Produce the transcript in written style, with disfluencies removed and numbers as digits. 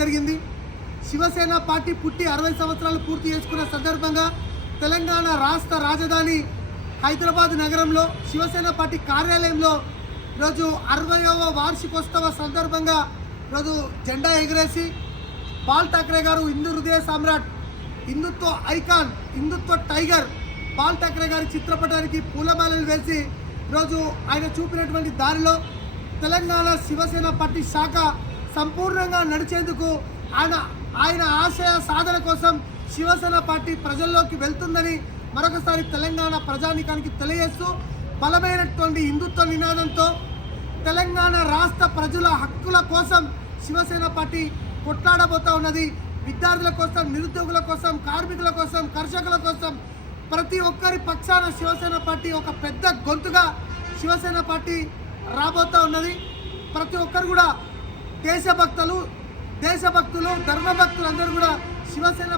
జరిగింది. శివసేన పార్టీ పుట్టి 60 సంవత్సరాలు పూర్తి చేసుకున్న సందర్భంగా తెలంగాణ రాష్ట్ర రాజధాని హైదరాబాద్ నగరంలో శివసేన పార్టీ కార్యాలయంలో ఈరోజు 60వ వార్షికోత్సవ సందర్భంగా ఈరోజు జెండా ఎగిరేసి బాల్ ఠాక్రే గారు హిందూ హృదయ సామ్రాట్, హిందుత్వ ఐకాన్, హిందుత్వ టైగర్ బాల్ ఠాక్రే గారి చిత్రపటానికి పూలమాలలు వేసి ఈరోజు ఆయన చూపినటువంటి దారిలో తెలంగాణ శివసేన పార్టీ శాఖ సంపూర్ణంగా నడిచేందుకు ఆయన ఆశయ సాధన కోసం శివసేన పార్టీ ప్రజల్లోకి వెళ్తుందని మరొకసారి తెలంగాణ ప్రజానీకానికి తెలియజేస్తూ బలమైనటువంటి హిందుత్వ నినాదంతో తెలంగాణ రాష్ట్ర ప్రజల హక్కుల కోసం శివసేన పార్టీ కొట్లాడబోతా ఉన్నది. విద్యార్థుల కోసం, నిరుద్యోగుల కోసం, కార్మికుల కోసం, కర్షకుల కోసం ప్రతి ఒక్కరి పక్షాన శివసేన పార్టీ ఒక పెద్ద గొంతుగా శివసేన పార్టీ రాబోతా ఉన్నది. ప్రతి ఒక్కరు కూడా దేశభక్తులు, ధర్మభక్తులు అందరూ కూడా శివసేన